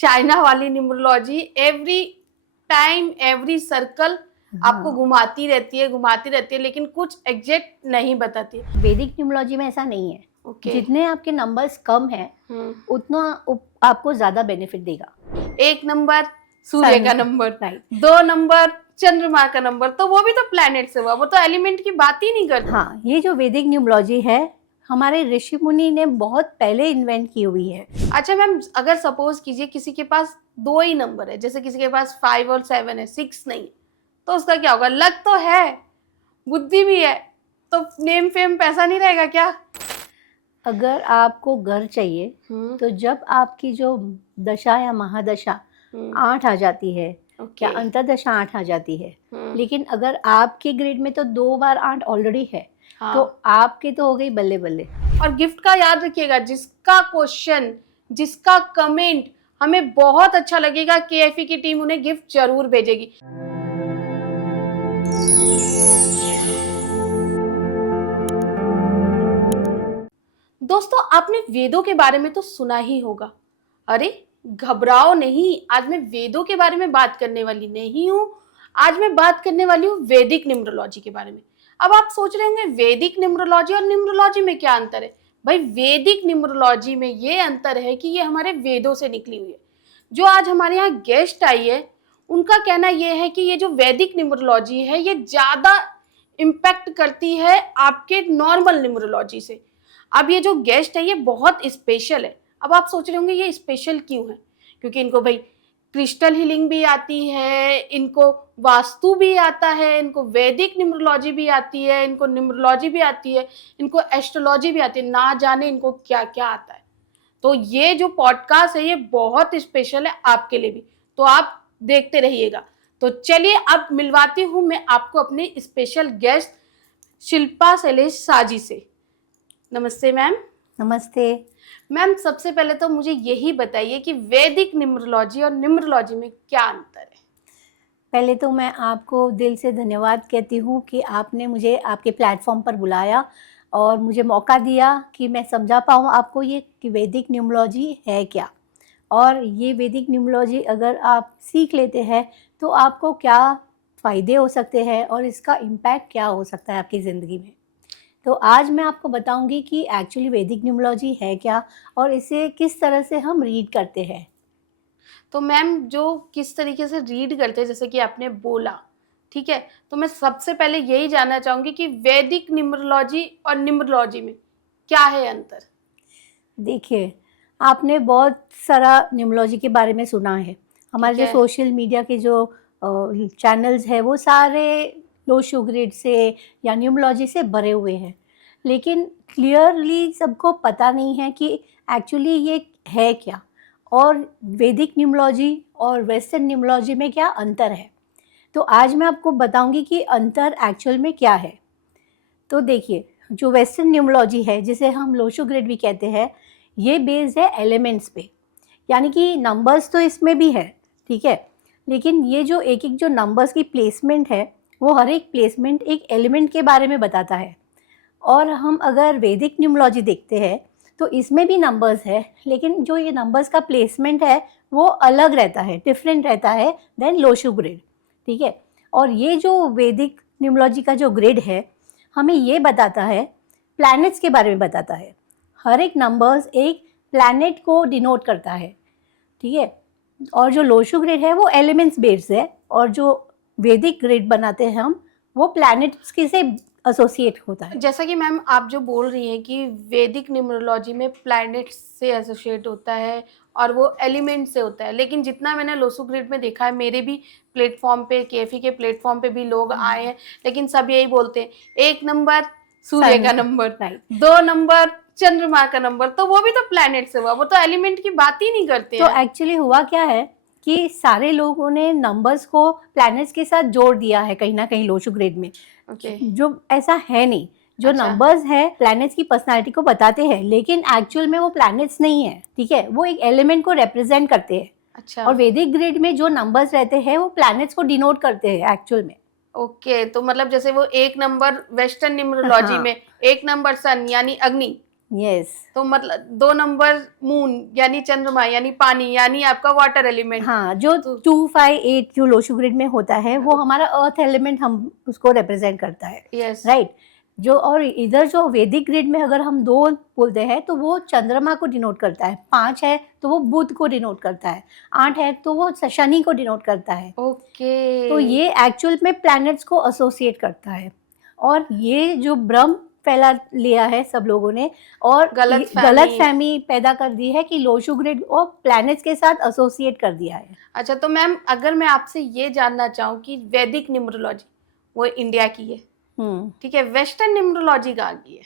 China वाली numerology every time every circle आपको घुमाती रहती है लेकिन कुछ एग्जैक्ट नहीं बताती। वैदिक न्यूमरोलॉजी में ऐसा नहीं है। ओके। जितने आपके नंबर्स कम है उतना आपको ज्यादा बेनिफिट देगा। 1 नंबर सूर्य का नंबर, राइट। 2 नंबर चंद्रमा का नंबर, तो वो भी तो प्लैनेट से हुआ, वो तो एलिमेंट की बात ही नहीं करता। हाँ, ये जो वैदिक न्यूमरोलॉजी है हमारे ऋषि मुनि ने बहुत पहले इन्वेंट की हुई है। अच्छा मैम, अगर सपोज कीजिए किसी के पास 2 ही नंबर है, जैसे किसी के पास 5 और 7 है, 6 नहीं, तो उसका क्या होगा? लक तो है, बुद्धि भी है, तो नेम फेम पैसा नहीं रहेगा क्या? अगर आपको घर चाहिए तो जब आपकी जो दशा या महादशा 8 आ जाती है या अंतर्दशा 8 आ जाती है, लेकिन अगर आपके ग्रेड में तो 2 बार 8 ऑलरेडी है, तो आपके तो हो गई बल्ले बल्ले। और गिफ्ट का याद रखिएगा, जिसका क्वेश्चन, जिसका कमेंट हमें बहुत अच्छा लगेगा, केएफई की टीम उन्हें गिफ्ट जरूर भेजेगी। दोस्तों, आपने वेदों के बारे में तो सुना ही होगा। अरे घबराओ नहीं, आज मैं वेदों के बारे में बात करने वाली नहीं हूं। आज मैं बात करने वाली हूँ वैदिक न्यूमरोलॉजी के बारे में। अब आप सोच रहे होंगे वैदिक न्यूमरोलॉजी और न्यूमरोलॉजी में क्या अंतर है? भाई, वैदिक न्यूमरोलॉजी में ये अंतर है कि ये हमारे वेदों से निकली हुई है। जो आज हमारे यहाँ गेस्ट आई है, उनका कहना यह है कि ये जो वैदिक न्यूमरोलॉजी है ये ज्यादा इम्पैक्ट करती है आपके नॉर्मल न्यूमरोलॉजी से। अब ये जो गेस्ट है ये बहुत स्पेशल है। अब आप सोच रहे होंगे ये स्पेशल क्यों है? क्योंकि इनको भाई क्रिस्टल हीलिंग भी आती है, इनको वास्तु भी आता है, इनको वैदिक न्यूमरोलॉजी भी आती है, इनको न्यूमरोलॉजी भी आती है, इनको एस्ट्रोलॉजी भी आती है, ना जाने इनको क्या क्या आता है। तो ये जो पॉडकास्ट है ये बहुत स्पेशल है आपके लिए भी, तो आप देखते रहिएगा। तो चलिए अब मिलवाती हूँ मैं आपको अपने स्पेशल गेस्ट शिल्पा शैलेश साजी से। नमस्ते मैम। नमस्ते मैम, सबसे पहले तो मुझे यही बताइए कि वैदिक न्यूमरोलॉजी और न्यूमरोलॉजी में क्या अंतर है? पहले तो मैं आपको दिल से धन्यवाद कहती हूँ कि आपने मुझे आपके प्लेटफॉर्म पर बुलाया और मुझे मौका दिया कि मैं समझा पाऊँ आपको ये कि वैदिक न्यूमरोलॉजी है क्या, और ये वैदिक न्यूमरोलॉजी अगर आप सीख लेते हैं तो आपको क्या फ़ायदे हो सकते हैं और इसका इम्पैक्ट क्या हो सकता है आपकी ज़िंदगी में। तो आज मैं आपको बताऊंगी कि एक्चुअली वैदिक न्यूमरोलॉजी है क्या और इसे किस तरह से हम रीड करते हैं। तो मैम, जो किस तरीके से रीड करते हैं जैसे कि आपने बोला, ठीक है, तो मैं सबसे पहले यही जानना चाहूंगी कि वैदिक न्यूमरोलॉजी और न्यूमरोलॉजी में क्या है अंतर? देखिए, आपने बहुत सारा न्यूमरोलॉजी के बारे में सुना है। हमारे जो सोशल मीडिया के जो चैनल्स है वो सारे लोशो ग्रिड से या न्यूमरोलॉजी से भरे हुए हैं, लेकिन क्लियरली सबको पता नहीं है कि एक्चुअली ये है क्या और वैदिक न्यूमरोलॉजी और वेस्टर्न न्यूमरोलॉजी में क्या अंतर है। तो आज मैं आपको बताऊंगी कि अंतर एक्चुअल में क्या है। तो देखिए, जो वेस्टर्न न्यूमरोलॉजी है जिसे हम लोशो ग्रिड भी कहते हैं, ये बेस्ड है एलिमेंट्स पे, यानी कि नंबर्स तो इसमें भी है, ठीक है, लेकिन ये जो एक एक जो नंबर्स की प्लेसमेंट है वो हर एक प्लेसमेंट एक एलिमेंट के बारे में बताता है। और हम अगर वैदिक न्यूमरोलॉजी देखते हैं तो इसमें भी नंबर्स है, लेकिन जो ये नंबर्स का प्लेसमेंट है वो अलग रहता है, डिफरेंट रहता है देन लोशो ग्रिड, ठीक है। और ये जो वैदिक न्यूमरोलॉजी का जो ग्रिड है हमें ये बताता है, प्लैनेट्स के बारे में बताता है। हर एक नंबर्स एक प्लैनेट को डिनोट करता है, ठीक है। और जो लोशो ग्रिड है वो एलिमेंट्स बेस्ड है, और जो वैदिक ग्रिड बनाते हैं हम वो प्लैनेट्स के से एसोसिएट होता है। जैसा कि मैम आप जो बोल रही हैं कि वैदिक न्यूमरोलॉजी में प्लैनेट से एसोसिएट होता है और वो एलिमेंट से होता है, लेकिन जितना मैंने लोशो ग्रिड में देखा है, मेरे भी प्लेटफॉर्म पे, केएफई के प्लेटफॉर्म पे भी लोग आए हैं, लेकिन सब यही बोलते हैं 1 नंबर सूर्य का नंबर, 2 नंबर चंद्रमा का नंबर, तो वो भी तो प्लैनेट से हुआ, वो तो एलिमेंट की बात ही नहीं करते हैं। तो एक्चुअली हुआ क्या है कि सारे लोगों ने नंबर्स को प्लैनेट्स के साथ जोड़ दिया है कहीं ना कहीं लोशो ग्रिड में। जो ऐसा है नहीं, जो नंबर्स है प्लैनेट्स की पर्सनालिटी को बताते हैं, लेकिन एक्चुअल में वो प्लैनेट्स नहीं है, ठीक है, वो एक एलिमेंट को रिप्रेजेंट करते हैं। अच्छा। और वैदिक ग्रिड में जो नंबर्स रहते हैं वो प्लैनेट्स को डिनोट करते हैं एक्चुअल में। ओके, तो मतलब जैसे वो 1 नंबर वेस्टर्न न्यूमरोलॉजी में 1 नंबर सन यानी अग्नि, यस। तो मतलब 2 नंबर मून यानी चंद्रमा यानी पानी यानी आपका वाटर एलिमेंट। हाँ, जो तो 258 जो लोशो ग्रिड में होता है वो ओ- हमारा अर्थ एलिमेंट हम उसको रिप्रेजेंट करता है, यस। राइट। जो और इधर जो वैदिक ग्रिड में अगर हम 2 बोलते हैं तो वो चंद्रमा को डिनोट करता है, 5 है तो वो बुध को डिनोट करता है, 8 है तो वो शनि को डिनोट करता है। ओके। तो ये एक्चुअल में प्लैनेट्स को एसोसिएट करता है। और ये जो भ्रम फैला लिया है सब लोगों ने और गलत फहमी पैदा कर दी है कि लोशो ग्रिड और प्लैनेट्स के साथ एसोसिएट कर दिया है। अच्छा, तो मैम अगर मैं आपसे ये जानना चाहूँ कि वैदिक न्यूमरोलॉजी वो इंडिया की है, ठीक है, वेस्टर्न न्यूमरोलॉजी कहाँ की है?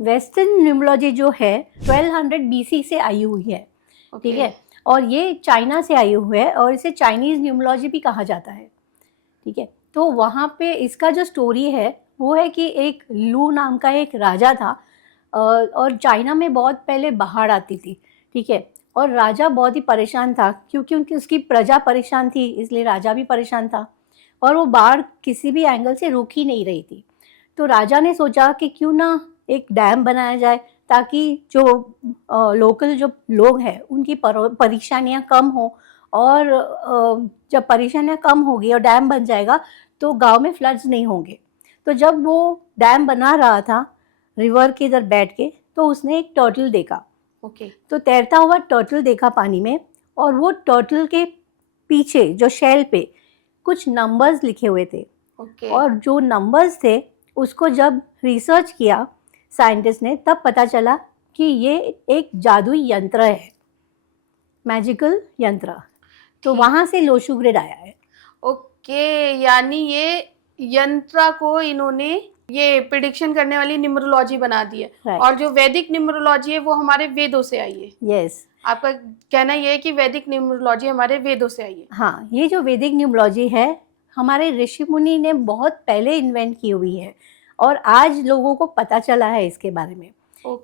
वेस्टर्न न्यूमरोलॉजी जो है 1200 बीसी से आई हुई है, ठीक है, और ये चाइना से आई हुई है और इसे चाइनीज न्यूमरोलॉजी भी कहा जाता है, ठीक है। तो वहाँ पे इसका जो स्टोरी है वो है कि एक लू नाम का एक राजा था और चाइना में बहुत पहले बाढ़ आती थी, ठीक है, और राजा बहुत ही परेशान था क्योंकि उनकी उसकी प्रजा परेशान थी, इसलिए राजा भी परेशान था और वो बाढ़ किसी भी एंगल से रुक ही नहीं रही थी। तो राजा ने सोचा कि क्यों ना एक डैम बनाया जाए ताकि जो लोकल जो लोग हैं उनकी परेशानियाँ कम हो और जब परेशानियाँ कम होगी और डैम बन जाएगा तो गांव में फ्लड्स नहीं होंगे। तो जब वो डैम बना रहा था रिवर के इधर बैठ के तो उसने एक टर्टल देखा। तो तैरता हुआ टर्टल देखा पानी में और वो टर्टल के पीछे जो शेल पे कुछ नंबर्स लिखे हुए थे। और जो नंबर्स थे उसको जब रिसर्च किया साइंटिस्ट ने तब पता चला कि ये एक जादुई यंत्र है, मैजिकल यंत्र। तो वहां से लोशो ग्रिड आया है। ओके, यानी ये यंत्र को इन्होंने ये प्रिडिक्शन करने वाली न्यूमरोलॉजी बना दी है। और जो वैदिक न्यूमरोलॉजी है वो हमारे वेदों से आई है। यस। आपका कहना ये है कि वैदिक न्यूमरोलॉजी हमारे वेदों से आई है? हाँ, ये जो वैदिक न्यूमरोलॉजी है हमारे ऋषि मुनि ने बहुत पहले इन्वेंट की हुई है और आज लोगों को पता चला है इसके बारे में।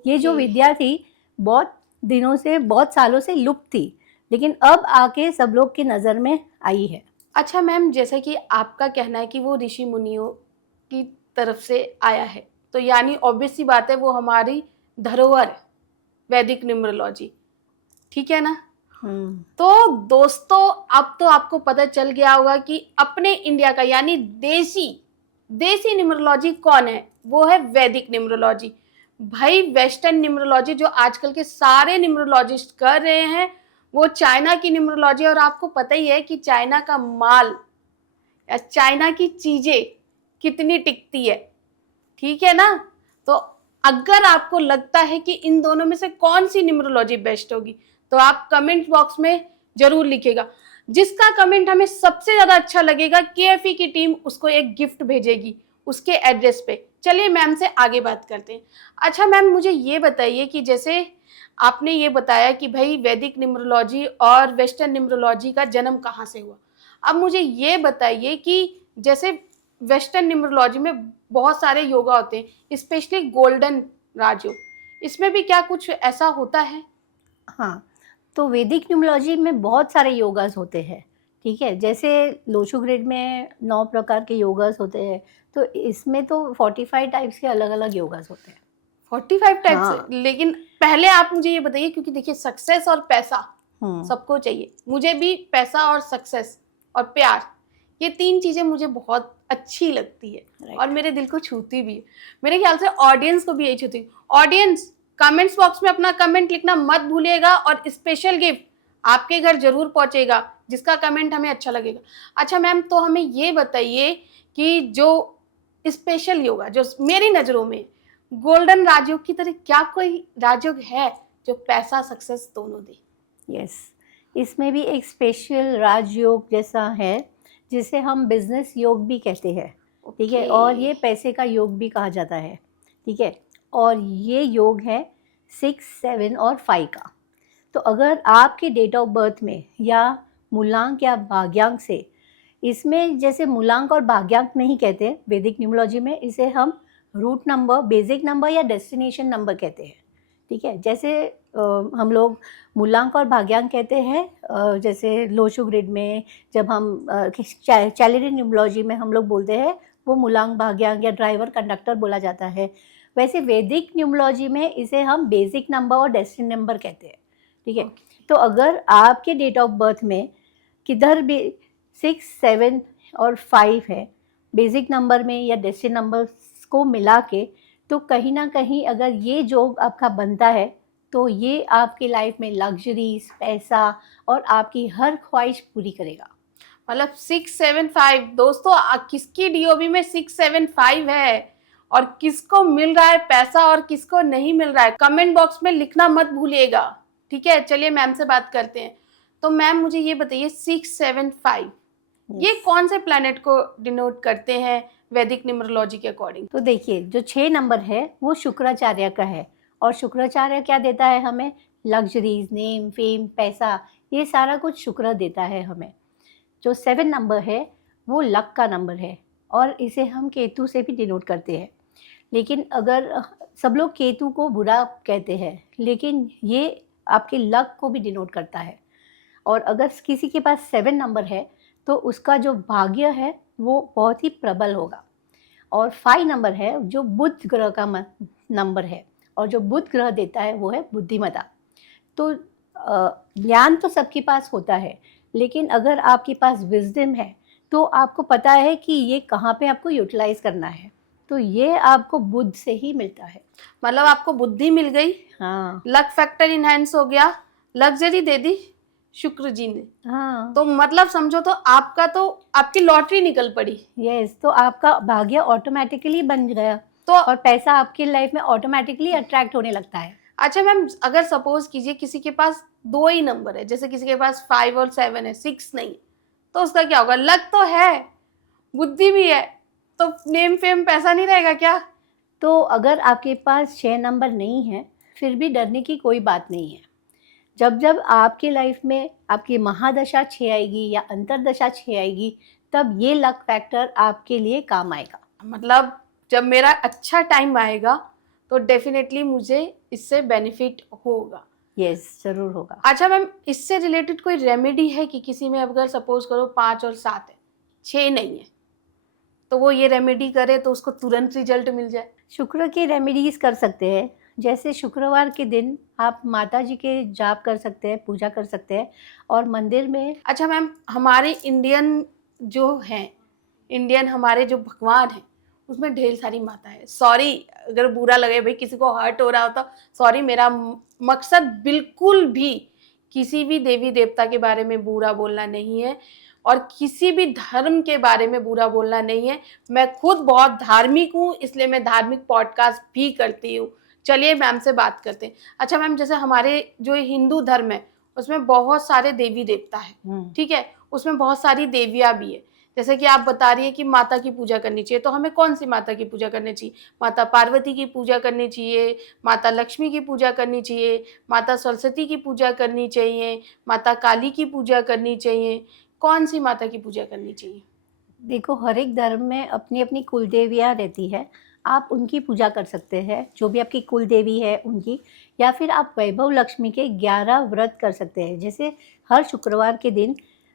ये जो विद्या थी बहुत दिनों से, बहुत सालों से लुप्त थी, लेकिन अब आके सब लोग की नज़र में आई है। अच्छा मैम, जैसा कि आपका कहना है कि वो ऋषि मुनियों की तरफ से आया है, तो यानी ऑब्वियस सी बात है वो हमारी धरोहर है वैदिक न्यूमरोलॉजी, ठीक है ना? तो दोस्तों अब तो आपको पता चल गया होगा कि अपने इंडिया का यानी देसी न्यूमरोलॉजी कौन है, वो है वैदिक न्यूमरोलॉजी। भाई वेस्टर्न न्यूमरोलॉजी जो आजकल के सारे न्यूमरोलॉजिस्ट कर रहे हैं वो चाइना की न्यूमरोलॉजी। और आपको पता ही है कि चाइना का माल या चाइना की चीजें कितनी टिकती है, ठीक है ना? तो अगर आपको लगता है कि इन दोनों में से कौन सी न्यूमरोलॉजी बेस्ट होगी तो आप कमेंट बॉक्स में जरूर लिखेगा। जिसका कमेंट हमें सबसे ज्यादा अच्छा लगेगा केएफई की टीम उसको एक गिफ्ट भेजेगी उसके एड्रेस पे। चलिए मैम से आगे बात करते हैं। अच्छा मैम, मुझे ये बताइए कि जैसे आपने ये बताया कि भाई वैदिक न्यूमरोलॉजी और वेस्टर्न न्यूमरोलॉजी का जन्म कहाँ से हुआ, अब मुझे ये बताइए कि जैसे वेस्टर्न न्यूमरोलॉजी में बहुत सारे योगा होते हैं, स्पेशली गोल्डन राजयोग, इसमें भी क्या कुछ ऐसा होता है? हाँ, तो वैदिक न्यूमरोलॉजी में बहुत सारे योगास होते हैं, ठीक है। जैसे लोशो ग्रिड में 9 प्रकार के योगास होते हैं, तो इसमें तो 45 टाइप्स के अलग अलग योगास होते हैं। 45 टाइप्स? हाँ। लेकिन पहले आप मुझे ये बताइए, क्योंकि देखिए सक्सेस और पैसा सबको चाहिए, मुझे भी पैसा और सक्सेस और प्यार, ये 3 चीजें मुझे बहुत अच्छी लगती है और मेरे दिल को छूती भी है। मेरे ख्याल से ऑडियंस को भी यही छूती है। ऑडियंस कमेंट्स बॉक्स में अपना कमेंट लिखना मत भूलिएगा और स्पेशल गिफ्ट आपके घर जरूर पहुंचेगा जिसका कमेंट हमें अच्छा लगेगा। अच्छा मैम, तो हमें ये बताइए कि जो स्पेशल योगा जो मेरी नजरों में गोल्डन राजयोग की तरह क्या कोई राजयोग है जो पैसा सक्सेस दोनों दे? यस, इसमें भी एक स्पेशल राजयोग जैसा है जिसे हम बिजनेस योग भी कहते हैं, ठीक है, और ये पैसे का योग भी कहा जाता है, ठीक है। और ये योग है 6, 7 और 5 का। तो अगर आपके डेट ऑफ बर्थ में या मूलांक या भाग्यांक से, इसमें जैसे मूलांक और भाग्यांक नहीं कहते वैदिक न्यूमरोलॉजी में, इसे हम रूट नंबर, बेसिक नंबर या डेस्टिनेशन नंबर कहते हैं, ठीक है। जैसे हम लोग मूलांक और भाग्यांक कहते हैं, जैसे लोशो ग्रिड में जब हम चैलेंज न्यूमरोलॉजी में हम लोग बोलते हैं वो मूलांक भाग्यांक या ड्राइवर कंडक्टर बोला जाता है। वैसे वैदिक न्यूमरोलॉजी में इसे हम बेसिक नंबर और डेस्टिनी नंबर कहते हैं, ठीक है। तो अगर आपके डेट ऑफ बर्थ में किधर भी 6, 7 और 5 है बेसिक नंबर में या डेस्टिनी नंबर को मिला के, तो कहीं ना कहीं अगर ये जोग आपका बनता है तो ये आपकी लाइफ में लग्जरीज, पैसा और आपकी हर ख्वाहिश पूरी करेगा। मतलब 675 दोस्तों, किसकी डीओबी में 675 है और किसको मिल रहा है पैसा और किसको नहीं मिल रहा है, कमेंट बॉक्स में लिखना मत भूलिएगा, ठीक है। चलिए मैम से बात करते हैं। तो मैम मुझे ये बताइए 675 ये कौन से प्लैनेट को डिनोट करते हैं वैदिक न्यूमरोलॉजी के अकॉर्डिंग? तो देखिए, जो 6 नंबर है वो शुक्राचार्य का है, और शुक्राचार्य क्या देता है हमें? लग्जरीज, नेम, फेम, पैसा, ये सारा कुछ शुक्र देता है हमें। जो 7 नंबर है वो लक का नंबर है, और इसे हम केतु से भी डिनोट करते हैं। लेकिन अगर सब लोग केतु को बुरा कहते हैं, लेकिन ये आपके लक को भी डिनोट करता है। और अगर किसी के पास 7 नंबर है तो उसका जो भाग्य है वो बहुत ही प्रबल होगा। और 5 नंबर है जो बुध ग्रह का नंबर है, और जो बुध ग्रह देता है वो है बुद्धिमत्ता। तो ज्ञान तो सबके पास होता है, लेकिन अगर आपके पास विजडम है तो आपको पता है कि ये कहाँ पे आपको यूटिलाइज करना है, तो ये आपको बुध से ही मिलता है। मतलब आपको बुद्धि मिल गई, हाँ, लक फैक्टर इनहेंस हो गया, लग्जरी दे दी शुक्र जी ने। हाँ, तो मतलब समझो तो आपकी लॉटरी निकल पड़ी। यस, तो आपका भाग्य ऑटोमेटिकली बन गया, तो और पैसा आपकी लाइफ में ऑटोमेटिकली अट्रैक्ट होने लगता है। अच्छा मैम, अगर सपोज कीजिए किसी के पास 2 ही नंबर है, जैसे किसी के पास 5 और 7 है, 6 नहीं, तो उसका क्या होगा? लक तो है, बुद्धि भी है, तो नेम फेम पैसा नहीं रहेगा क्या? तो अगर आपके पास 6 नंबर नहीं है, फिर भी डरने की कोई बात नहीं है। जब जब आपकी लाइफ में आपकी महादशा 6 आएगी या अंतरदशा 6 आएगी, तब ये लक फैक्टर आपके लिए काम आएगा। मतलब जब मेरा अच्छा टाइम आएगा तो डेफिनेटली मुझे इससे बेनिफिट होगा। यस, जरूर होगा। अच्छा मैम, इससे रिलेटेड कोई रेमेडी है कि किसी में अगर सपोज करो 5 और 7 है, 6 नहीं है, तो वो ये रेमेडी करे तो उसको तुरंत रिजल्ट मिल जाए? शुक्र की रेमेडीज कर सकते हैं, जैसे शुक्रवार के दिन आप माता जी के जाप कर सकते हैं, पूजा कर सकते हैं, और मंदिर में। अच्छा मैम, हमारे इंडियन जो हैं, इंडियन हमारे जो भगवान हैं, उसमें ढेर सारी माता है। सॉरी अगर बुरा लगे भाई, किसी को हर्ट हो रहा हो तो सॉरी, मेरा मकसद बिल्कुल भी किसी भी देवी देवता के बारे में बुरा बोलना नहीं है और किसी भी धर्म के बारे में बुरा बोलना नहीं है। मैं खुद बहुत धार्मिक हूँ, इसलिए मैं धार्मिक पॉडकास्ट भी करती हूँ। चलिए मैम से बात करते हैं। अच्छा मैम, जैसे हमारे जो हिंदू धर्म है उसमें बहुत सारे देवी देवता है, ठीक है, उसमें बहुत सारी देवियाँ भी है। जैसे कि आप बता रही है कि माता की पूजा करनी चाहिए, तो हमें कौन सी माता की पूजा करनी चाहिए? माता पार्वती की पूजा करनी चाहिए, माता लक्ष्मी की पूजा करनी चाहिए, माता सरस्वती की पूजा करनी चाहिए, माता काली की पूजा करनी चाहिए, कौन सी माता की पूजा करनी चाहिए? देखो, हर एक धर्म में अपनी अपनी कुल देवियाँ रहती है, आप उनकी पूजा कर सकते हैं, जो भी आपकी कुल देवी है उनकी। या फिर आप वैभव लक्ष्मी के 11 व्रत कर सकते हैं, जैसे हर शुक्रवार के दिन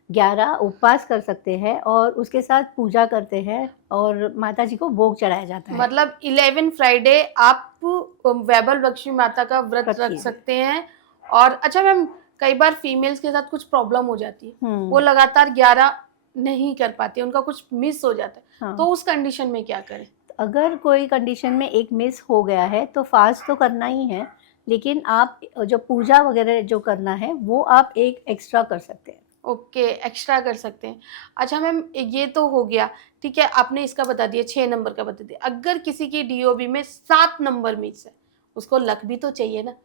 11 उपवास कर सकते हैं और उसके साथ पूजा करते हैं, और माता जी को भोग चढ़ाया जाता है। मतलब 11 फ्राइडे आप वैभव लक्ष्मी माता का व्रत रख रखिए। सकते हैं। और अच्छा मैम, कई बार फीमेल्स के साथ कुछ प्रॉब्लम हो जाती है, वो लगातार 11 नहीं कर पाती, उनका कुछ मिस हो जाता है, हाँ। तो उस कंडीशन में क्या करें? अगर कोई कंडीशन में एक मिस हो गया है तो फास्ट तो करना ही है, लेकिन आप जो पूजा वगैरह जो करना है वो आप एक एक्स्ट्रा कर सकते हैं। ओके, एक्स्ट्रा कर सकते हैं। अच्छा मैम, ये तो हो गया, ठीक है, आपने इसका बता दिया, 6 नंबर का बता दिया। अगर किसी की डीओबी में 7 नंबर मिस है, उसको लक भी तो चाहिए ना।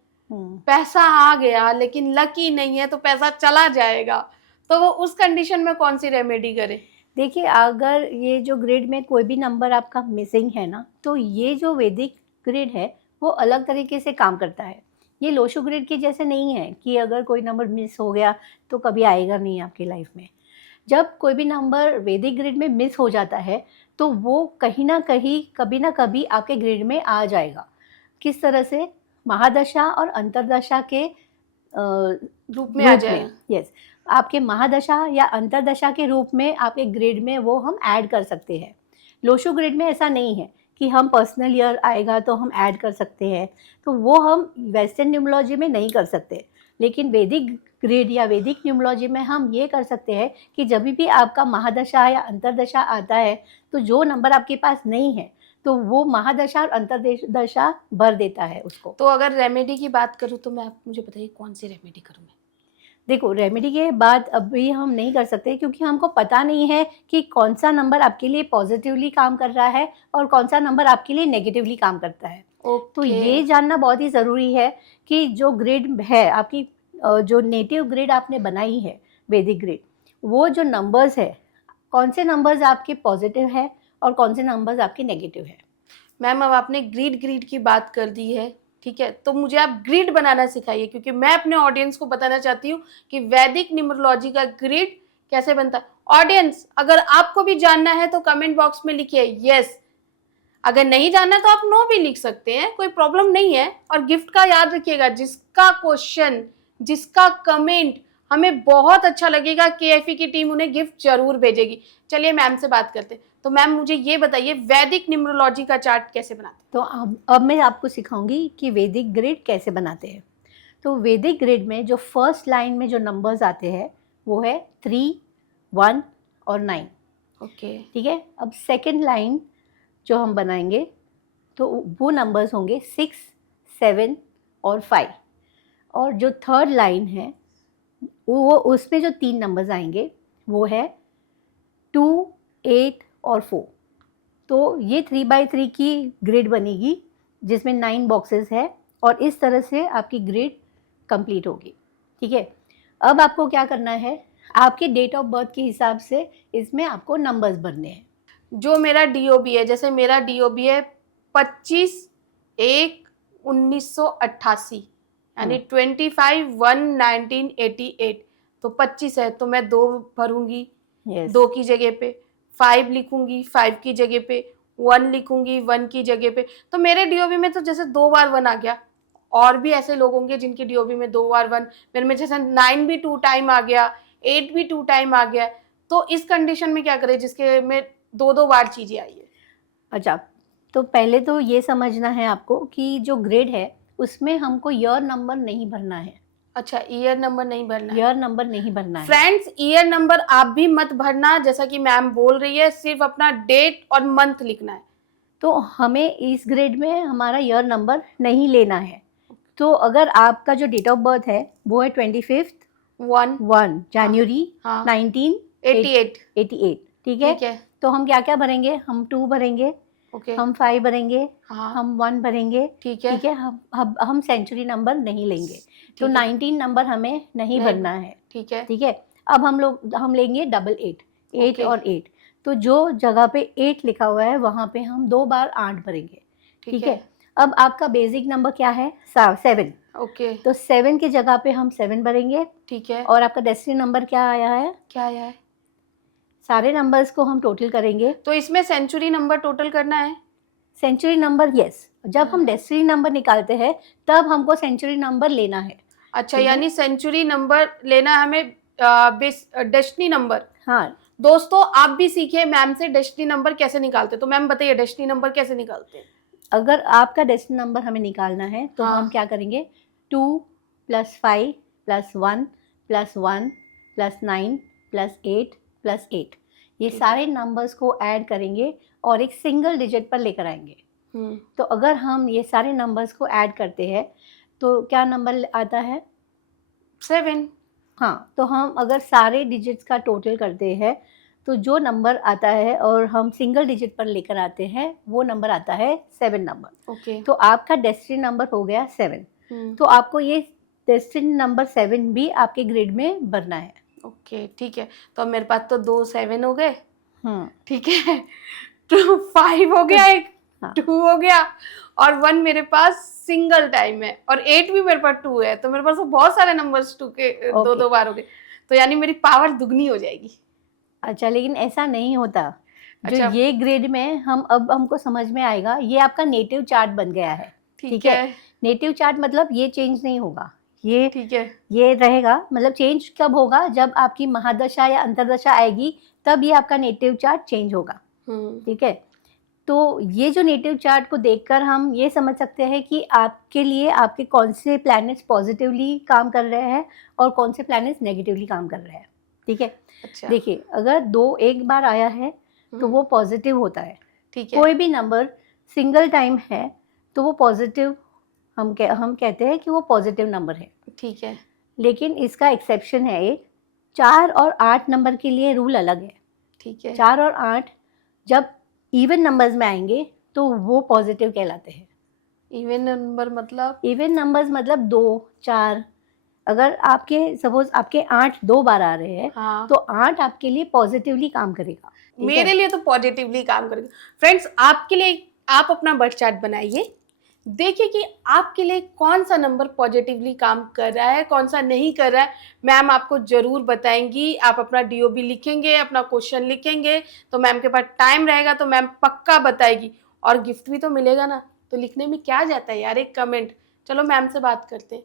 पैसा आ गया लेकिन लक ही नहीं है तो पैसा चला जाएगा, तो वो उस कंडीशन में कौन सी रेमेडी करे? देखिए, अगर ये जो ग्रिड में कोई भी नंबर आपका मिसिंग है ना, तो ये जो वैदिक ग्रिड है वो अलग तरीके से काम करता है। ये लोशो ग्रिड के जैसे नहीं है कि अगर कोई नंबर मिस हो गया तो कभी आएगा नहीं आपकी लाइफ में। जब कोई भी नंबर वैदिक ग्रिड में मिस हो जाता है तो वो कहीं ना कहीं कभी ना कभी आपके ग्रिड में आ जाएगा। किस तरह से? महादशा और अंतरदशा के रूप में आ जाएगा। यस, आपके महादशा या अंतरदशा के रूप में आपके ग्रिड में वो हम ऐड कर सकते हैं। लोशो ग्रिड में ऐसा नहीं है कि हम पर्सनल ईयर आएगा तो हम ऐड कर सकते हैं, तो वो हम वेस्टर्न न्यूमरोलॉजी में नहीं कर सकते। लेकिन वैदिक ग्रिड या वैदिक न्यूमरोलॉजी में हम ये कर सकते हैं कि जब भी आपका महादशा या अंतरदशा आता है, तो जो नंबर आपके पास नहीं है तो वो महादशा और अंतरदशा भर देता है उसको। तो अगर रेमेडी की बात करूँ तो मैं, आप मुझे बताइए कौन सी रेमेडी करूँ मैं? देखो, रेमेडी के बाद अभी हम नहीं कर सकते, क्योंकि हमको पता नहीं है कि कौन सा नंबर आपके लिए पॉजिटिवली काम कर रहा है और कौन सा नंबर आपके लिए नेगेटिवली काम करता है। तो ये जानना बहुत ही ज़रूरी है कि जो ग्रिड है आपकी, जो नेटिव ग्रिड आपने बनाई है वैदिक ग्रिड, वो जो नंबर्स है, कौन से नंबर्स आपके पॉजिटिव है और कौन से नंबर्स आपके नेगेटिव है। मैम अब आपने ग्रिड की बात कर दी है, ठीक है, तो मुझे आप ग्रिड बनाना सिखाइए, क्योंकि मैं अपने ऑडियंस को बताना चाहती हूँ कि वैदिक न्यूमरोलॉजी का ग्रिड कैसे बनता है। ऑडियंस, अगर आपको भी जानना है तो कमेंट बॉक्स में लिखिए यस, अगर नहीं जानना तो आप नो भी लिख सकते हैं, कोई प्रॉब्लम नहीं है। और गिफ्ट का याद रखिएगा, जिसका क्वेश्चन, जिसका कमेंट हमें बहुत अच्छा लगेगा, केएफई की टीम उन्हें गिफ्ट जरूर भेजेगी। चलिए मैम से बात करते हैं। तो मैम मुझे ये बताइए, वैदिक न्यूमरोलॉजी का चार्ट कैसे बनाते हैं? तो अब मैं आपको सिखाऊंगी कि वैदिक ग्रिड कैसे बनाते हैं। तो वैदिक ग्रिड में जो फर्स्ट लाइन में जो नंबर्स आते हैं वो है 3, 1 और 9। ओके, ठीक है। अब सेकंड लाइन जो हम बनाएंगे तो वो नंबर्स होंगे 6, 7 और 5। और जो थर्ड लाइन है वो उसमें जो 3 नंबर्स आएंगे वो है 2, 8 और 4। तो ये 3x3 की ग्रिड बनेगी जिसमें 9 बॉक्सेस है, और इस तरह से आपकी ग्रिड कंप्लीट होगी। ठीक है। अब आपको क्या करना है, आपके डेट ऑफ बर्थ के हिसाब से इसमें आपको नंबर्स भरने हैं। जो मेरा डीओबी है, जैसे मेरा डीओबी है 25/1/1988, यानी 25/1/1988, तो 25 है तो मैं 2 भरूंगी, Yes. 2 की जगह पे 5 लिखूंगी, 5 की जगह पे 1 लिखूंगी, 1 की जगह पे। तो मेरे डीओबी में तो जैसे 2 बार 1 आ गया, और भी ऐसे लोग होंगे जिनके डीओबी में 2 बार 1, मेरे में जैसे 9 भी 2 टाइम आ गया, 8 भी 2 टाइम आ गया। तो इस कंडीशन में क्या करें जिसके में 2-2 बार चीजें आई है? अच्छा, तो पहले तो ये समझना है आपको कि जो ग्रिड है उसमें हमको ईयर नंबर नहीं भरना है। अच्छा, ईयर नंबर नहीं भरना है। ईयर नंबर नहीं भरना है। फ्रेंड्स, ईयर नंबर आप भी मत भरना, जैसा कि मैम बोल रही है, सिर्फ अपना डेट और मंथ लिखना है। तो हमें इस ग्रिड में हमारा ईयर नंबर नहीं लेना है। तो अगर आपका जो डेट ऑफ बर्थ है वो है 25 1 जनवरी 1988। ठीक है। तो हम क्या क्या भरेंगे, हम 2 भरेंगे, हम 5 भरेंगे, हम 1 भरेंगे। ठीक है। हम सेंचुरी नंबर नहीं लेंगे, तो 19 नंबर हमें नहीं भरना है। ठीक है। अब हम लेंगे 8 और 8। तो जो जगह पे 8 लिखा हुआ है वहाँ पे हम 2 बार 8 भरेंगे। ठीक है। अब आपका बेसिक नंबर क्या है, 7। ओके, तो 7 की जगह पे हम 7 भरेंगे। ठीक है। और आपका डेस्टिनी नंबर क्या आया है? क्या आया है? सारे नंबर्स को हम टोटल करेंगे। तो इसमें सेंचुरी नंबर टोटल करना है? Century number, yes. जब हम डेस्टिनी नंबर निकालते हैं तब हमको सेंचुरी नंबर लेना है। अच्छा, यानी सेंचुरी नंबर लेना है हमें, डेस्टिनी नंबर। हाँ दोस्तों, आप भी सीखिए मैम से डेस्टिनी नंबर कैसे निकालते। तो मैम बताइए डेस्टिनी नंबर कैसे निकालते हैं? अगर आपका डेस्टिनी नंबर हमें निकालना है तो हम क्या करेंगे, 2 + 5 + 1 + 1 + 9 + 8 + 8, ये सारे नंबर्स को ऐड करेंगे और एक सिंगल डिजिट पर लेकर आएंगे। तो अगर हम ये सारे नंबर्स को ऐड करते हैं तो क्या नंबर आता है? 7। हाँ, तो हम अगर सारे डिजिट्स का टोटल करते हैं तो जो नंबर आता है और हम सिंगल डिजिट पर लेकर आते हैं वो नंबर आता है 7 नंबर। ओके। तो आपका डेस्टिनी नंबर हो गया 7। तो आपको ये डेस्टिनी नंबर 7 भी आपके ग्रिड में भरना है। ओके, ठीक है। तो अब मेरे पास तो 2 7 हो गए, ठीक है, 2 5 हो गया, एक 2 हो गया, और 1 मेरे पास सिंगल टाइम है, और 8 भी मेरे पास 2 है। तो मेरे पास तो बहुत सारे नंबर्स 2 के 2-2 बार हो गए, तो यानी मेरी पावर दुगनी हो जाएगी। अच्छा, लेकिन ऐसा नहीं होता। जो अच्छा, ये ग्रिड में हमको समझ में आएगा, ये आपका नेटिव चार्ट बन गया है। ठीक है। नेटिव चार्ट मतलब ये चेंज नहीं होगा, ये ठीक है, ये रहेगा। मतलब चेंज कब होगा, जब आपकी महादशा या अंतरदशा आएगी तब ये आपका नेटिव चार्ट चेंज होगा। ठीक है। तो ये जो नेटिव चार्ट को देखकर हम ये समझ सकते हैं कि आपके लिए आपके कौन से प्लैनेट्स पॉजिटिवली काम कर रहे हैं और कौन से प्लैनेट्स नेगेटिवली काम कर रहे हैं। ठीक है, अच्छा। देखिए अगर 2 एक बार आया है तो वो पॉजिटिव होता है। ठीक है। कोई भी नंबर सिंगल टाइम है तो वो पॉजिटिव, हम कहते हैं कि वो पॉजिटिव नंबर है। ठीक है। लेकिन इसका एक्सेप्शन है एक, 4 और 8 नंबर के लिए रूल अलग है। ठीक है। 4 और 8 जब इवन नंबर्स में आएंगे तो वो पॉजिटिव कहलाते हैं। इवन नंबर मतलब? इवन नंबर्स मतलब 2, 4, अगर आपके सपोज आपके 8 2 बार आ रहे हैं हाँ। तो 8 आपके लिए पॉजिटिवली काम करेगा। ठीक मेरे है? लिए तो पॉजिटिवली काम करेगा। फ्रेंड्स, आपके लिए आप अपना बर्थ चार्ट बनाइए, देखिए कि आपके लिए कौन सा नंबर पॉजिटिवली काम कर रहा है, कौन सा नहीं कर रहा है। मैम आपको ज़रूर बताएंगी। आप अपना डीओबी लिखेंगे, अपना क्वेश्चन लिखेंगे, तो मैम के पास टाइम रहेगा तो मैम पक्का बताएगी। और गिफ्ट भी तो मिलेगा ना, तो लिखने में क्या जाता है यार, एक कमेंट। चलो मैम से बात करते हैं।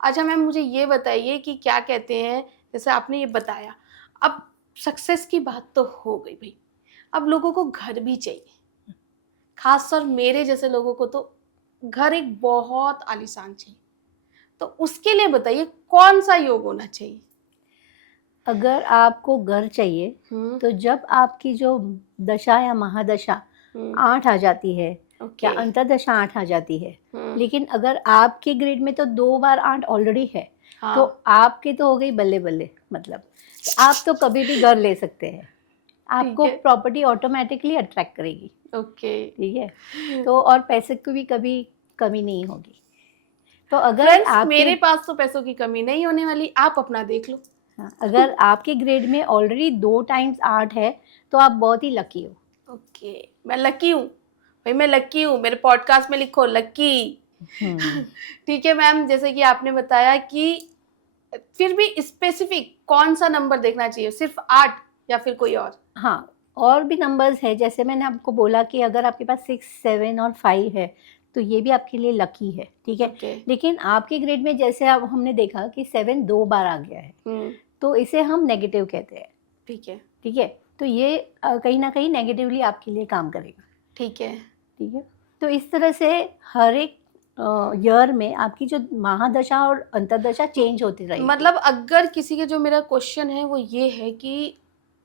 अच्छा मैम, मुझे ये बताइए कि क्या कहते हैं, जैसे आपने ये बताया, अब सक्सेस की बात तो हो गई भाई, अब लोगों को घर भी चाहिए, खासकर मेरे जैसे लोगों को तो घर एक बहुत आलीशान चाहिए। तो उसके लिए बताइए कौन सा योग होना चाहिए? अगर आपको घर चाहिए तो जब आपकी जो दशा या महादशा 8 आ जाती है या ओके। अंतर्दशा 8 आ जाती है, लेकिन अगर आपके ग्रेड में तो 2 बार 8 ऑलरेडी है, हाँ। तो आपके तो हो गई बल्ले बल्ले, मतलब तो आप तो कभी भी घर ले सकते हैं। आपको है। प्रॉपर्टी ऑटोमेटिकली अट्रैक्ट करेगी। ओके। ठीक है, तो और पैसे की भी कभी कमी नहीं होगी। तो अगर फ्रेंड्स, आपके मेरे पास तो पैसों की कमी नहीं होने वाली, आप अपना देख लो। हाँ, अगर आपके ग्रेड में ऑलरेडी 2 टाइम्स 8 है तो आप बहुत ही लकी हो। ओके, मैं लकी हूँ भाई, मैं लकी हूँ। मेरे पॉडकास्ट में लिखो लकी। ठीक है मैम, जैसे कि आपने बताया कि फिर भी स्पेसिफिक कौन सा नंबर देखना चाहिए, सिर्फ 8 या फिर कोई और? हाँ, और भी नंबर्स है, जैसे मैंने आपको बोला कि अगर आपके पास 6, 7 और 5 है तो ये भी आपके लिए लकी है। ठीक है, ओके। लेकिन आपके ग्रेड में जैसे अब हमने देखा कि 7 2 बार आ गया है, तो इसे हम नेगेटिव कहते हैं। ठीक है। ठीक है, तो ये कहीं ना कहीं नेगेटिवली आपके लिए काम करेगा। ठीक है। ठीक है, तो इस तरह से हर एक ईयर में आपकी जो महादशा और अंतर्दशा चेंज होती रहेगी। मतलब अगर किसी के, जो मेरा क्वेश्चन है वो ये है कि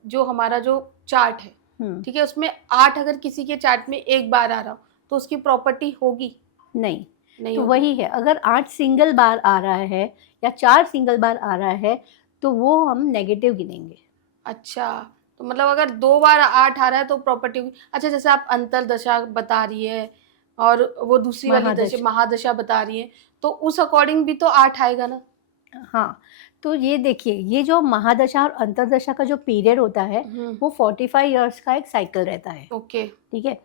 जो हमारा जो चार्ट है, ठीक है, उसमें 8 अगर किसी के चार्ट में एक बार आ रहा हो तो उसकी प्रॉपर्टी होगी? नहीं तो होगी। वही है, अगर 8 सिंगल बार आ रहा है या 4 सिंगल बार आ रहा है तो वो हम नेगेटिव गिनेंगे। अच्छा, तो मतलब अगर 2 बार 8 आ रहा है तो प्रॉपर्टी होगी। अच्छा, जैसे आप अंतरदशा बता रही है और वो दूसरी वाली दशा महादशा बता रही है, तो उस अकॉर्डिंग भी तो 8 आएगा ना? हाँ, तो ये देखिए, ये जो महादशा और अंतर्दशा का जो पीरियड होता है वो 45 इयर्स का एक साइकिल रहता है। ओके। ठीक है,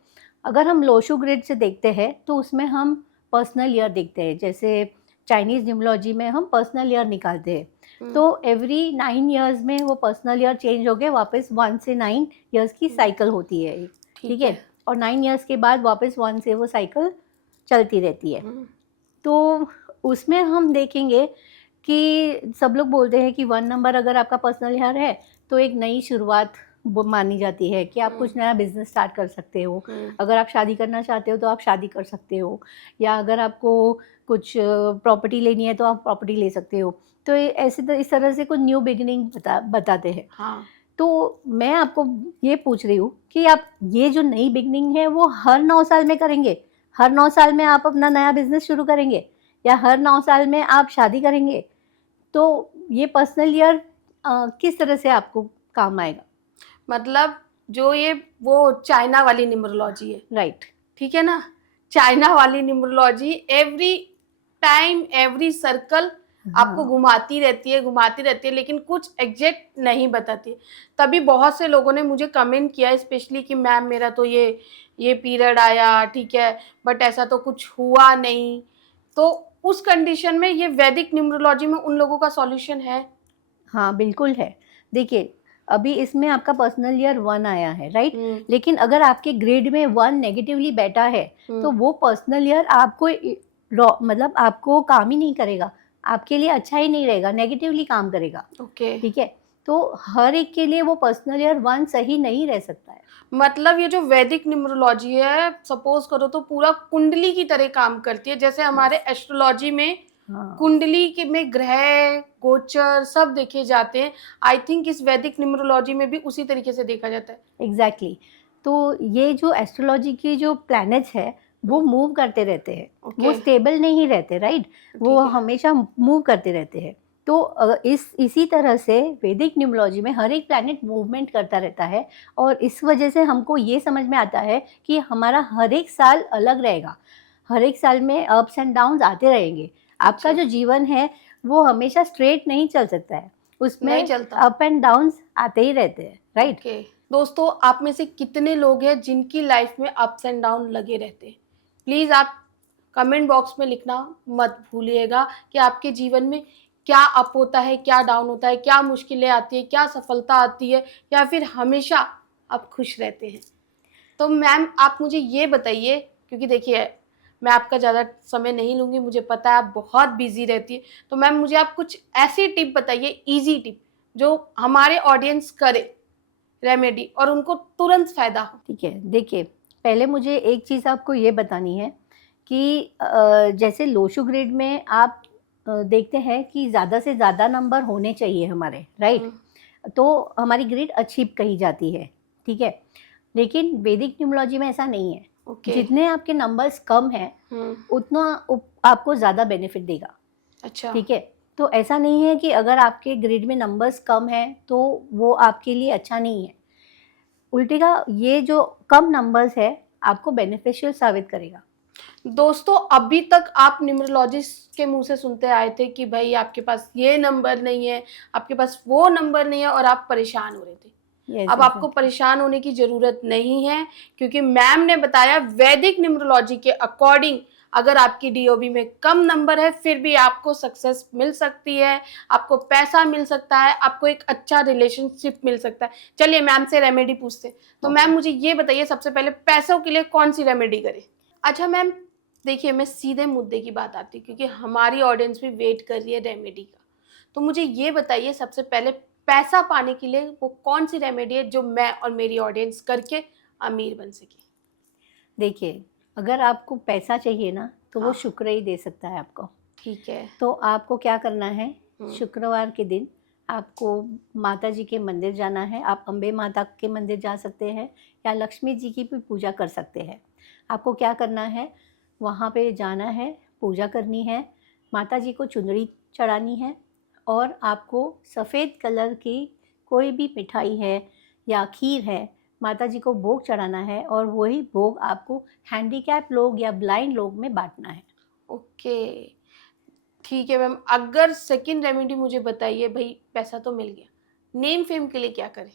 अगर हम लोशु ग्रेड से देखते हैं तो उसमें हम पर्सनल ईयर देखते हैं, जैसे चाइनीज न्यूमरोलॉजी में हम पर्सनल ईयर निकालते हैं। तो एवरी 9 इयर्स में वो पर्सनल ईयर चेंज हो गए, वापस 1 से 9 इयर्स की साइकिल होती है। ठीक है, और 9 इयर्स के बाद वापस 1 से वो साइकिल चलती रहती है। तो उसमें हम देखेंगे कि सब लोग बोलते हैं कि 1 नंबर अगर आपका पर्सनल ईयर है तो एक नई शुरुआत मानी जाती है कि आप कुछ नया बिजनेस स्टार्ट कर सकते हो। अगर आप शादी करना चाहते हो तो आप शादी कर सकते हो, या अगर आपको कुछ प्रॉपर्टी लेनी है तो आप प्रॉपर्टी ले सकते हो। तो ऐसे इस तरह से कुछ न्यू बिगिनिंग बताते हैं। हाँ। तो मैं आपको ये पूछ रही हूँ कि आप ये जो नई बिगिनिंग है वो हर 9 साल में करेंगे? हर 9 साल में आप अपना नया बिजनेस शुरू करेंगे, या हर 9 साल में आप शादी करेंगे? तो ये पर्सनल ईयर किस तरह से आपको काम आएगा? मतलब जो ये वो चाइना वाली न्यूमरोलॉजी है, राइट, ठीक है ना, चाइना वाली numerology every time every circle आपको घुमाती रहती है, लेकिन कुछ एग्जैक्ट नहीं बताती। तभी बहुत से लोगों ने मुझे कमेंट किया स्पेशली कि मैम मेरा तो ये पीरियड आया, ठीक है, बट ऐसा तो कुछ हुआ नहीं। तो उस कंडीशन में ये वैदिक न्यूमरोलॉजी में उन लोगों का सॉल्यूशन है? हाँ बिल्कुल है। देखिए, अभी इसमें आपका पर्सनल ईयर 1 आया है, राइट, लेकिन अगर आपके ग्रेड में 1 नेगेटिवली बैठा है तो वो पर्सनल ईयर आपको मतलब आपको काम ही नहीं करेगा, आपके लिए अच्छा ही नहीं रहेगा, नेगेटिवली काम करेगा। ओके। ठीक है, तो हर एक के लिए वो पर्सनल ईयर 1 सही नहीं रह सकता है। मतलब ये जो वैदिक न्यूमरोलॉजी है, सपोज करो तो पूरा कुंडली की तरह काम करती है, जैसे हमारे एस्ट्रोलॉजी में हाँ, कुंडली के में ग्रह गोचर सब देखे जाते हैं। आई थिंक इस वैदिक न्यूमरोलॉजी में भी उसी तरीके से देखा जाता है। एग्जैक्टली। तो ये जो एस्ट्रोलॉजी की जो प्लैनेट्स है वो मूव करते रहते हैं, वो ओके, स्टेबल नहीं रहते, राइट। वो ठीक है। हमेशा मूव करते रहते हैं। तो इसी तरह से वैदिक न्यूमरोलॉजी में हर एक प्लैनेट मूवमेंट करता रहता है, और इस वजह से हमको ये समझ में आता है कि हमारा हर एक साल अलग रहेगा। हर एक साल में अप्स एंड डाउन्स आते रहेंगे। आपका अच्छा, जो जीवन है वो हमेशा स्ट्रेट नहीं चल सकता है, नहीं उसमें चलता। अप एंड डाउन्स आते ही रहते हैं, राइट। ओके, दोस्तों आप में से कितने लोग हैं जिनकी लाइफ में अप्स एंड डाउन लगे रहते हैं? प्लीज आप कमेंट बॉक्स में लिखना मत भूलिएगा कि आपके जीवन में क्या अप होता है, क्या डाउन होता है, क्या मुश्किलें आती है, क्या सफलता आती है, या फिर हमेशा आप खुश रहते हैं। तो मैम आप मुझे ये बताइए, क्योंकि देखिए मैं आपका ज़्यादा समय नहीं लूँगी, मुझे पता है आप बहुत बिजी रहती है। तो मैम मुझे आप कुछ ऐसी टिप बताइए, इजी टिप, जो हमारे ऑडियंस करे रेमेडी और उनको तुरंत फायदा हो। ठीक है, देखिए, पहले मुझे एक चीज़ आपको ये बतानी है कि जैसे लोशो ग्रिड में आप देखते हैं कि ज़्यादा से ज़्यादा नंबर होने चाहिए हमारे, राइट। हम्म, तो हमारी ग्रिड अच्छी कही जाती है, ठीक है। लेकिन वैदिक न्यूमरोलॉजी में ऐसा नहीं है। ओके। जितने आपके नंबर्स कम हैं हम्म, उतना आपको ज़्यादा बेनिफिट देगा, अच्छा, ठीक है। तो ऐसा नहीं है कि अगर आपके ग्रिड में नंबर्स कम हैं तो वो आपके लिए अच्छा नहीं है। उल्टेगा, ये जो कम नंबर्स है आपको बेनिफिशियल साबित करेगा। दोस्तों अभी तक आप न्यूमरोलॉजिस्ट के मुंह से सुनते आए थे कि भाई आपके पास ये नंबर नहीं है, आपके पास वो नंबर नहीं है, और आप परेशान हो रहे थे। यस, अब आपको एग्जैक्टली। परेशान होने की जरूरत नहीं है, क्योंकि मैम ने बताया वैदिक न्यूमरोलॉजी के अकॉर्डिंग अगर आपकी डीओबी में कम नंबर है फिर भी आपको सक्सेस मिल सकती है, आपको पैसा मिल सकता है, आपको एक अच्छा रिलेशनशिप मिल सकता है। चलिए मैम से रेमेडी पूछते हैं। तो मैम ओके। मुझे ये बताइए, सबसे पहले पैसों के लिए कौन सी रेमेडी करें? अच्छा मैम, देखिए मैं सीधे मुद्दे की बात आती है, क्योंकि हमारी ऑडियंस भी वेट कर रही है रेमेडी का। तो मुझे ये बताइए सबसे पहले, पैसा पाने के लिए वो कौन सी रेमेडी है जो मैं और मेरी ऑडियंस करके अमीर बन सके? देखिए, अगर आपको पैसा चाहिए ना तो वो हाँ, शुक्र ही दे सकता है आपको। ठीक है। तो आपको क्या करना है, हम्म, शुक्रवार के दिन आपको माता जी के मंदिर जाना है। आप अम्बे माता के मंदिर जा सकते हैं या लक्ष्मी जी की भी पूजा कर सकते हैं। आपको क्या करना है, वहाँ पे जाना है, पूजा करनी है, माता जी को चुनरी चढ़ानी है, और आपको सफ़ेद कलर की कोई भी मिठाई है या खीर है, माता जी को भोग चढ़ाना है, और वही भोग आपको हैंडीकैप लोग या ब्लाइंड लोग में बांटना है। ओके, ठीक है मैम। अगर सेकंड रेमेडी मुझे बताइए, भाई पैसा तो मिल गया, नेम फेम के लिए क्या करें?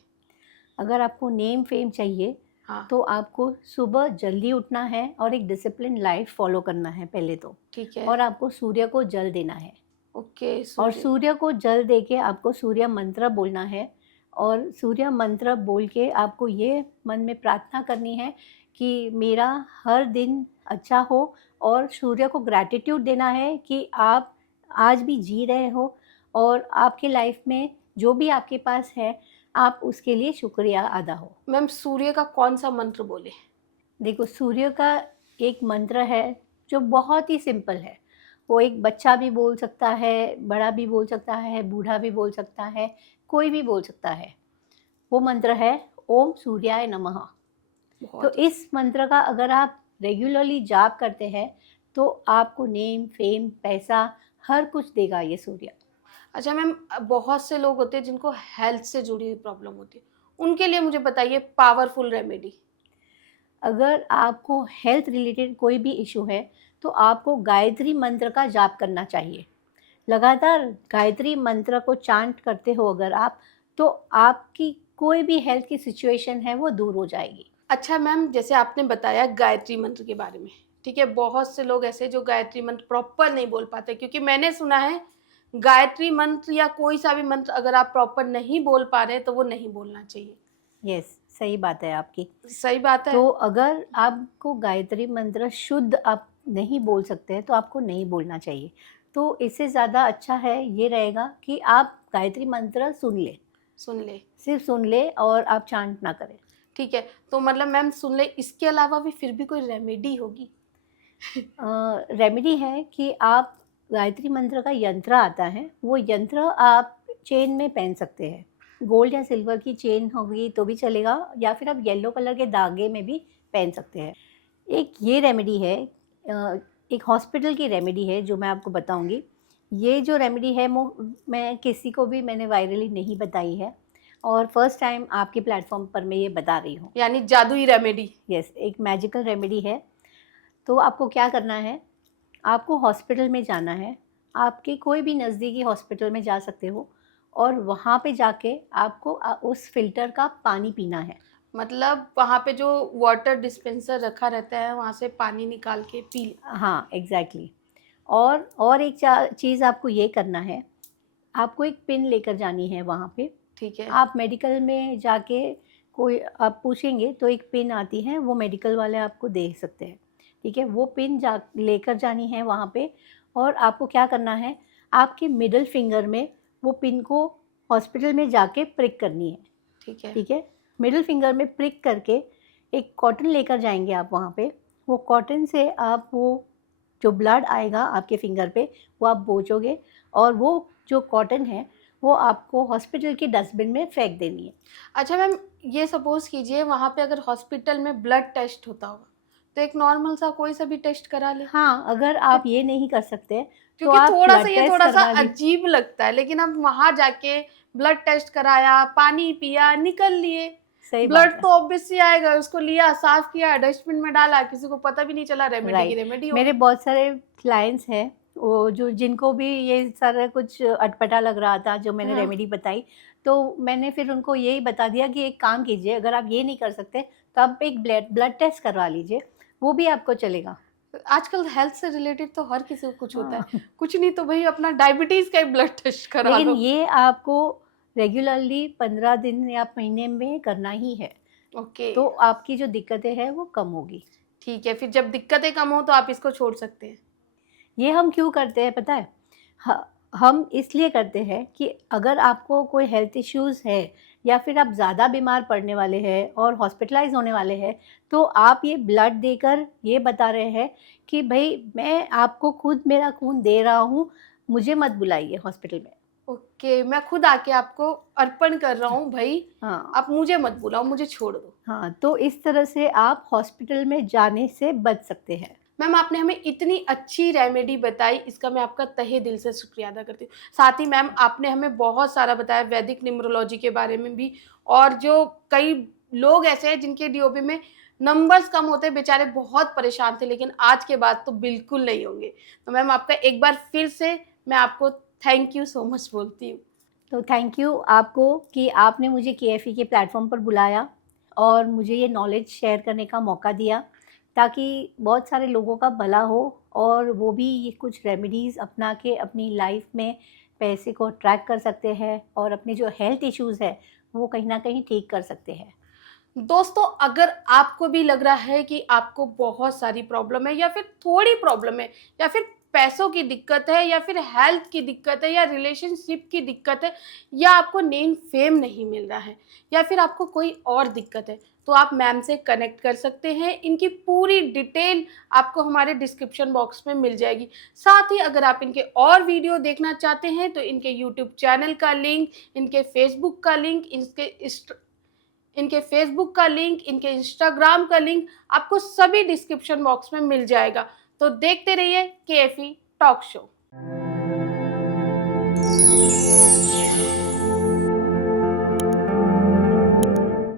अगर आपको नेम फेम चाहिए हाँ, तो आपको सुबह जल्दी उठना है और एक डिसिप्लिन लाइफ फॉलो करना है पहले तो। ठीक है। और आपको सूर्य को जल देना है, ओके, और सूर्य। सूर्य को जल दे के आपको सूर्य मंत्र बोलना है। और सूर्य मंत्र बोल के आपको ये मन में प्रार्थना करनी है कि मेरा हर दिन अच्छा हो, और सूर्य को ग्रैटिट्यूड देना है कि आप आज भी जी रहे हो, और आपके लाइफ में जो भी आपके पास है आप उसके लिए शुक्रिया अदा हो। मैम सूर्य का कौन सा मंत्र बोले? देखो, सूर्य का एक मंत्र है जो बहुत ही सिंपल है। वो एक बच्चा भी बोल सकता है, बड़ा भी बोल सकता है, बूढ़ा भी बोल सकता है, कोई भी बोल सकता है। वो मंत्र है ओम सूर्याय नमः। तो बहुत ही। इस मंत्र का अगर आप रेगुलरली जाप करते हैं तो आपको नेम फेम पैसा हर कुछ देगा ये सूर्य। अच्छा मैम, बहुत से लोग होते हैं जिनको हेल्थ से जुड़ी हुई प्रॉब्लम होती है, उनके लिए मुझे बताइए पावरफुल रेमेडी। अगर आपको हेल्थ रिलेटेड कोई भी इशू है तो आपको गायत्री मंत्र का जाप करना चाहिए। लगातार गायत्री मंत्र को चांट करते हो अगर आप, तो आपकी कोई भी हेल्थ की सिचुएशन है वो दूर हो जाएगी। अच्छा मैम, जैसे आपने बताया गायत्री मंत्र के बारे में, ठीक है, बहुत से लोग ऐसे जो गायत्री मंत्र प्रॉपर नहीं बोल पाते, क्योंकि मैंने सुना है गायत्री मंत्र या कोई सा भी मंत्र अगर आप प्रॉपर नहीं बोल पा रहे तो वो नहीं बोलना चाहिए। यस, सही बात है आपकी। सही बात है। तो अगर आपको गायत्री मंत्र शुद्ध आप नहीं बोल सकते हैं तो आपको नहीं बोलना चाहिए। तो इससे ज़्यादा अच्छा है ये रहेगा कि आप गायत्री मंत्र सुन लें। सुन ले। सिर्फ सुन ले और आप चांट ना करें। ठीक है, तो मतलब मैम सुन ले, इसके अलावा भी फिर भी कोई रेमेडी होगी? रेमेडी है कि आप गायत्री मंत्र का यंत्र आता है, वो यंत्र आप चेन में पहन सकते हैं। गोल्ड या सिल्वर की चेन होगी तो भी चलेगा, या फिर आप येलो कलर के धागे में भी पहन सकते हैं। एक ये रेमेडी है, एक हॉस्पिटल की रेमेडी है जो मैं आपको बताऊंगी। ये जो रेमेडी है वो मैं किसी को भी मैंने वायरली नहीं बताई है, और फर्स्ट टाइम आपके प्लेटफॉर्म पर मैं ये बता रही हूँ। यानी जादुई रेमेडी। यस, एक मैजिकल रेमेडी है। तो आपको क्या करना है, आपको हॉस्पिटल में जाना है, आपके कोई भी नज़दीकी हॉस्पिटल में जा सकते हो, और वहाँ पे जाके आपको उस फिल्टर का पानी पीना है। मतलब वहाँ पे जो वाटर डिस्पेंसर रखा रहता है वहाँ से पानी निकाल के पी ले। हाँ, एग्जैक्टली। और एक चीज़ आपको ये करना है, आपको एक पिन लेकर जानी है वहाँ पे। ठीक है। आप मेडिकल में जाके कोई आप पूछेंगे तो एक पिन आती है, वो मेडिकल वाले आपको दे सकते हैं। ठीक है, वो पिन लेकर जानी है वहाँ पे, और आपको क्या करना है, आपके मिडिल फिंगर में वो पिन को हॉस्पिटल में जाके प्रिक करनी है। ठीक है। ठीक है, मिडिल फिंगर में प्रिक करके एक कॉटन लेकर जाएंगे आप वहाँ पे। वो कॉटन से आप वो जो ब्लड आएगा आपके फिंगर पे वो आप बोझोगे, और वो जो कॉटन है वो आपको हॉस्पिटल के डस्टबिन में फेंक देनी है। अच्छा मैम, ये सपोज कीजिए वहाँ पे अगर हॉस्पिटल में ब्लड टेस्ट होता होगा तो एक नॉर्मल सा कोई सा भी टेस्ट करा ले। हाँ, अगर आप ये नहीं कर सकते तो क्योंकि आप थोड़ा सा ब्लड ये टेस्ट थोड़ा सा करवा लीजिए। अजीब लगता है, लेकिन अब वहां जाके ब्लड टेस्ट कराया, पानी पिया, निकल लिए। सही बात ब्लड है। तो ऑब्वियसली आएगा, उसको लिया, साफ किया, डस्टबिन में डाला, किसी को पता भी नहीं चला, रेमेडी की राइट, रेमेडी हो मेरे गई। बहुत सारे क्लाइंट्स हैं वो जो जिनको भी ये सारा कुछ अटपटा लग रहा था जो मैंने हाँ। रेमेडी बताई, तो मैंने फिर उनको यही बता दिया कि एक काम कीजिए, अगर आप ये नहीं कर सकते तो आप एक ब्लड टेस्ट करवा लीजिए, वो भी आपको चलेगा। आजकल हेल्थ से रिलेटेड तो हर किसी को कुछ होता है, हाँ। कुछ नहीं तो भाई अपना डायबिटीज का ही ब्लड टेस्ट करा लेकिन लो। ये आपको रेगुलरली 15 दिन या महीने में करना ही है, ओके। तो आपकी जो दिक्कतें हैं वो कम होगी। ठीक है, फिर जब दिक्कतें कम हो तो आप इसको छोड़ सकते हैं। ये हम क्यों करते हैं पता है? हम इसलिए करते हैं कि अगर आपको कोई हेल्थ इश्यूज़ है, या फिर आप ज़्यादा बीमार पड़ने वाले हैं और हॉस्पिटलाइज होने वाले हैं, तो आप ये ब्लड देकर ये बता रहे हैं कि भाई मैं आपको खुद मेरा खून दे रहा हूँ, मुझे मत बुलाइए हॉस्पिटल में। ओके, मैं खुद आके आपको अर्पण कर रहा हूँ भाई, हाँ, आप मुझे मत बुलाओ, मुझे छोड़ दो। हाँ, तो इस तरह से आप हॉस्पिटल में जाने से बच सकते हैं। मैम आपने हमें इतनी अच्छी रेमेडी बताई, इसका मैं आपका तहे दिल से शुक्रिया अदा करती हूँ। साथ ही मैम आपने हमें बहुत सारा बताया वैदिक न्यूमरोलॉजी के बारे में भी, और जो कई लोग ऐसे हैं जिनके डीओबी में नंबर्स कम होते, बेचारे बहुत परेशान थे, लेकिन आज के बाद तो बिल्कुल नहीं होंगे। तो मैम आपका एक बार फिर से मैं आपको थैंक यू सो मच बोलती हूँ। तो थैंक यू आपको कि आपने मुझे केएफई के प्लेटफॉर्म पर बुलाया और मुझे ये नॉलेज शेयर करने का मौका दिया, ताकि बहुत सारे लोगों का भला हो और वो भी ये कुछ रेमेडीज़ अपना के अपनी लाइफ में पैसे को ट्रैक कर सकते हैं और अपने जो हेल्थ इश्यूज़ है वो कहीं ना कहीं ठीक कर सकते हैं। दोस्तों, अगर आपको भी लग रहा है कि आपको बहुत सारी प्रॉब्लम है, या फिर थोड़ी प्रॉब्लम है, या फिर पैसों की दिक्कत है, या फिर हेल्थ की दिक्कत है, या रिलेशनशिप की दिक्कत है, या आपको नेम फेम नहीं मिल रहा है, या फिर आपको कोई और दिक्कत है, तो आप मैम से कनेक्ट कर सकते हैं। इनकी पूरी डिटेल आपको हमारे डिस्क्रिप्शन बॉक्स में मिल जाएगी। साथ ही अगर आप इनके और वीडियो देखना चाहते हैं तो इनके यूट्यूब चैनल का लिंक, इनके फेसबुक का लिंक, इनके इंस्टाग्राम का लिंक आपको सभी डिस्क्रिप्शन बॉक्स में मिल जाएगा। तो देखते रहिए केएफई टॉक शो।